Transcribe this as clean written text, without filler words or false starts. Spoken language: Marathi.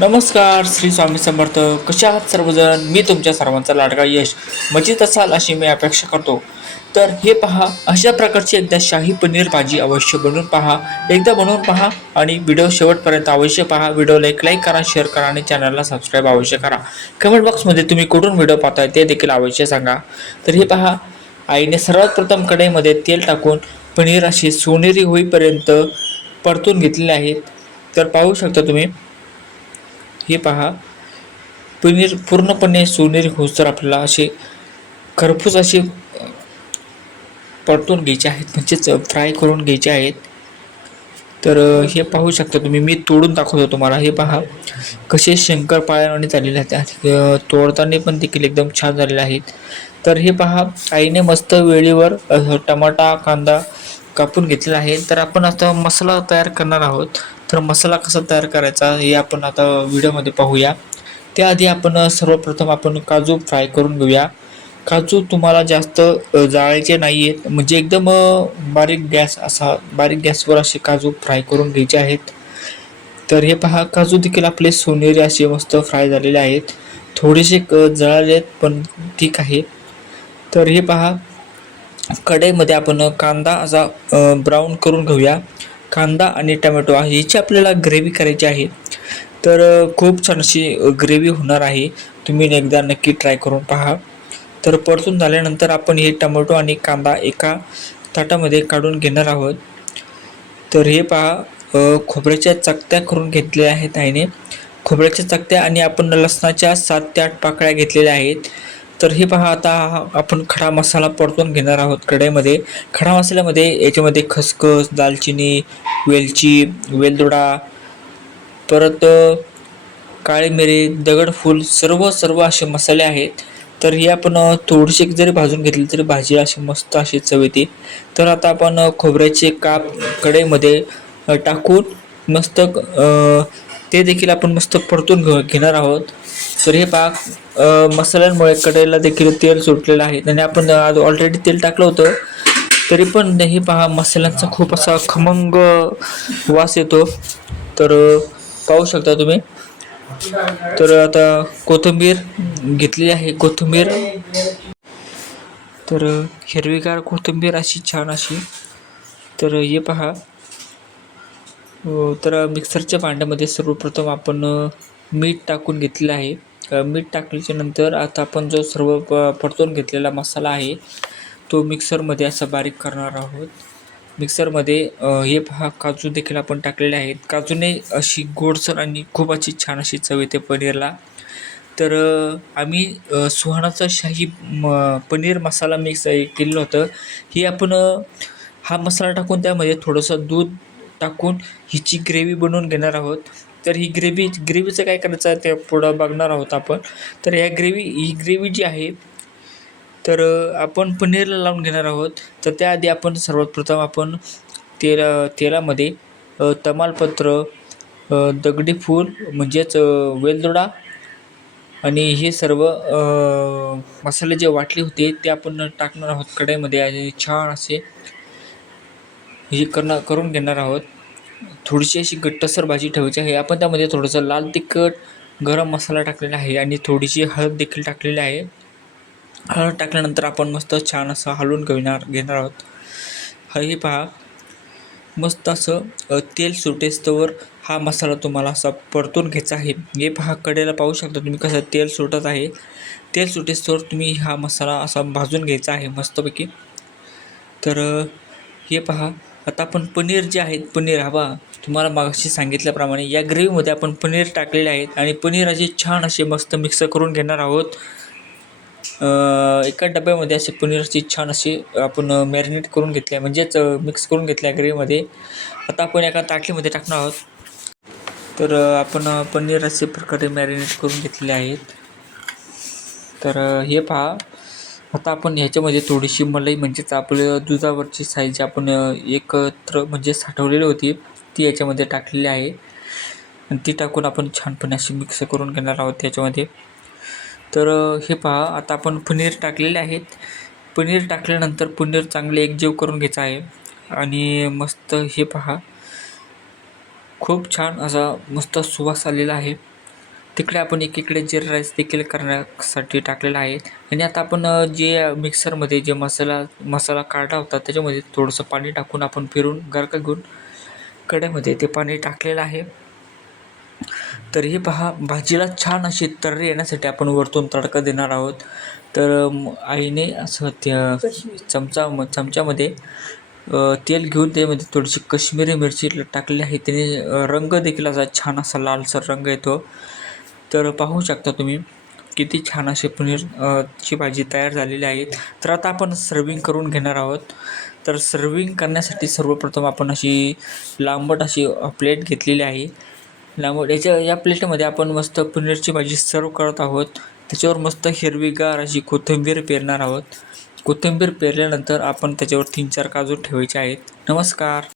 नमस्कार, श्री स्वामी समर्थ. कशा आहात सर्वजण? मी तुमच्या सर्वांचा लाडका यश मजेत असाल अशी मी अपेक्षा करतो. तर हे पहा, अशा प्रकारची एकदा शाही पनीर भाजी अवश्य बनवून पहा. एकदा बनवून पहा आणि व्हिडिओ शेवटपर्यंत अवश्य पहा. व्हिडिओला एक लाईक करा, शेअर करा आणि चॅनलला सबस्क्राईब अवश्य करा. कमेंट बॉक्समध्ये तुम्ही कुठून व्हिडिओ पाहताय ते देखील अवश्य सांगा. तर हे पहा, आईने सर्वात प्रथम कढईमध्ये तेल टाकून पनीर अशी सोनेरी होईपर्यंत परतून घेतलेले आहेत. तर पाहू शकता तुम्ही, हे पहा, पनीर पूर्णपणे सोनेरी होऊस्तर आपल्याला असे खरपूस असे परतून घ्यायचे आहेत, म्हणजेच फ्राय करून घ्यायचे आहेत. तर हे पाहू शकता तुम्ही, मी तोडून दाखवतो तुम्हाला. हे पहा कसे शंकरपाळ्याने झालेले आहेत आणि तोडताना पण देखील एकदम छान झालेले आहेत. तर हे पहा, आईने मस्त वेळेवर टमाटा कांदा कापून घेतलेला आहे. तर आपण आता मसाला तयार करणार आहोत. तर मसाला कसा तयार करायचा हे आपण आता व्हिडिओमध्ये पाहूया. त्याआधी आपण सर्वप्रथम आपण काजू फ्राय करून घेऊया. काजू तुम्हाला जास्त जाळायचे नाही आहेत, म्हणजे एकदम बारीक गॅसवर असे काजू फ्राय करून घ्यायचे आहेत. तर हे पहा, काजू देखील आपले सोनेरी असे मस्त फ्राय झालेले आहेत. थोडेसे जळाले आहेत पण ठीक आहे. तर हे पहा, कढईमध्ये आपण कांदा असा ब्राऊन करून घेऊया. कांदा आणि टमॅटो ह्याची आपल्याला ग्रेव्ही करायची आहे. तर खूप छान अशी ग्रेव्ही होणार आहे. तुम्ही एकदा नक्की ट्राय करून पहा. तर परतून झाल्यानंतर आपण हे टमॅटो आणि कांदा एका ताटामध्ये काढून घेणार आहोत. तर हे पहा, खोबऱ्याच्या चकत्या करून घेतलेल्या आहेत आईने. खोबऱ्याच्या चकत्या आणि आपण लसणाच्या 7 ते 8 पाकळ्या घेतलेल्या आहेत. तर हे पहा, आता आपण खडा मसाला परतून घेणार आहोत कढईमध्ये. खडा मसाल्यामध्ये याच्यामध्ये खसखस, दालचिनी, वेलची, वेलदोडा, परत काळी मिरी, दगडफूल, सर्व असे मसाले आहेत. तर हे आपण थोडीशी जरी भाजून घेतली तरी भाजी अशी मस्त अशी चव येते. तर आता आपण खोबऱ्याचे काप कढईमध्ये टाकून मस्त ते देखील आपण मस्त परतून घेणार आहोत. तर हे पहा, मसाल्यांमुळे कढईला देखील तेल सुटलेलं आहे आणि आपण आज ऑलरेडी तेल टाकलं होतं, तरी पण हे पहा मसाल्यांचा खूप असा खमंग वास येतो. तर पाहू शकता तुम्ही. तर आता कोथिंबीर घेतली आहे. कोथिंबीर, तर हिरवीगार कोथिंबीर अशी छान अशी. तर हे पहा, तर मिक्सरच्या भांड्यामध्ये सर्वप्रथम आपण मीठ टाकून घेतलेलं आहे. मीठ टाकल्याच्या नंतर आता आपण जो सर्व परतून घेतलेला मसाला आहे तो मिक्सरमध्ये असा बारीक करणार आहोत. मिक्सरमध्ये हे पहा, काजू देखील आपण टाकलेले आहेत. काजूने अशी गोडसर आणि खूप अशी छान अशी चव येते पनीरला. तर आम्ही सुहानाचा शाही पनीर मसाला मिक्स केलेलं होतं. हे आपण हा मसाला टाकून त्यामध्ये थोडंसं दूध टाकून हिची ग्रेव्ही बनवून घेणार आहोत. तर ही ग्रेव्हीचं काय करायचं आहे ते पुढं बघणार आहोत आपण. तर ही ग्रेव्ही जी आहे, तर आपण पनीरला लावून घेणार आहोत. तर त्याआधी आपण सर्वात प्रथम आपण तेलामध्ये तमालपत्र, दगडी फूल म्हणजेच वेलदोडा आणि हे सर्व मसाले जे वाटले होते ते आपण टाकणार आहोत कढईमध्ये आणि छान असे हे करून घेणार आहोत. थोडीशी अशी घट्टसर भाजी ठेवायची आहे. आपण त्यामध्ये थोडंसं लाल तिखट, गरम मसाला टाकलेला आहे आणि थोडीशी हळद देखील टाकलेली आहे. हळद टाकल्यानंतर आपण मस्त छान असं हलवून घेणार आहोत. हे पहा, मस्त असं तेल सुटेस्तोवर हा मसाला तुम्हाला असा परतून घ्यायचा आहे. हे पहा, कढईला पाहू शकता तुम्ही कसं तेल सुटत आहे. तेल सुटेस्तोवर तुम्ही हा मसाला असा भाजून घ्यायचा आहे मस्तपैकी. तर हे पहा, आता आपण पनीर जे आहेत, पनीर हवा तुम्हाला मागाशी सांगितल्याप्रमाणे या ग्रेव्हीमध्ये आपण पनीर टाकलेले आहेत आणि पनीर असे छान असे मस्त मिक्स करून घेणार आहोत. एका डब्यामध्ये असे पनीरची छान अशी आपण मॅरिनेट करून घेतले, म्हणजेच मिक्स करून घेतल्या ग्रेव्हीमध्ये. आता आपण एका ताटलीमध्ये टाकणार आहोत. तर आपण पनीर असे प्रकारे मॅरिनेट करून घेतलेले आहेत. तर हे पहा, आता आपण ह्याच्यामध्ये थोडीशी मलाई, म्हणजेच आपल्या दुधावरची साईज आपण एकत्र म्हणजे साठवलेली होती ती याच्यामध्ये टाकलेली आहे आणि ती टाकून आपण छानपणे अशी मिक्स करून घेणार आहोत त्याच्यामध्ये. तर हे पहा, आता आपण पनीर टाकलेले आहेत. पनीर टाकल्यानंतर पनीर चांगले एकजीव करून घ्यायचं आहे आणि मस्त हे पहा, खूप छान असा मस्त सुवास आलेला आहे. तिकडे आपण एकीकडे जिरा राईस देखील करण्यासाठी टाकलेला आहे. आणि आता आपण जे मिक्सरमध्ये जे मसाला काढला होता त्याच्यामध्ये थोडंसं पाणी टाकून आपण फिरून गरका घेऊन कढईमध्ये ते पाणी टाकलेलं आहे. तर हे पहा, भाजीला छान अशी तर्री येण्यासाठी आपण वरतून तडका देणार आहोत. तर आईने असं चमच्यामध्ये तेल घेऊन त्यामध्ये थोडीशी काश्मीरी मिरची टाकलेली आहे. त्याने रंग देखील असा छान असा लालसर रंग येतो. तर पाहू शकता तुम्ही किती छान असे पनीर ची भाजी तयार झालेली आहे. तर आता आपण सर्विंग करून घेणार आहोत. तर सर्विंग करण्यासाठी सर्वप्रथम आपण अशी लांबट अशी प्लेट घेतलेली आहे. या प्लेटमध्ये आपण मस्त पनीरची भाजी सर्व करत आहोत. त्याच्यावर मस्त हिरवीगार अशी कोथिंबीर पेरणार आहोत. कोथिंबीर पेरल्यानंतर आपण त्याच्यावर 3-4 काजू ठेवायचे आहेत. नमस्कार.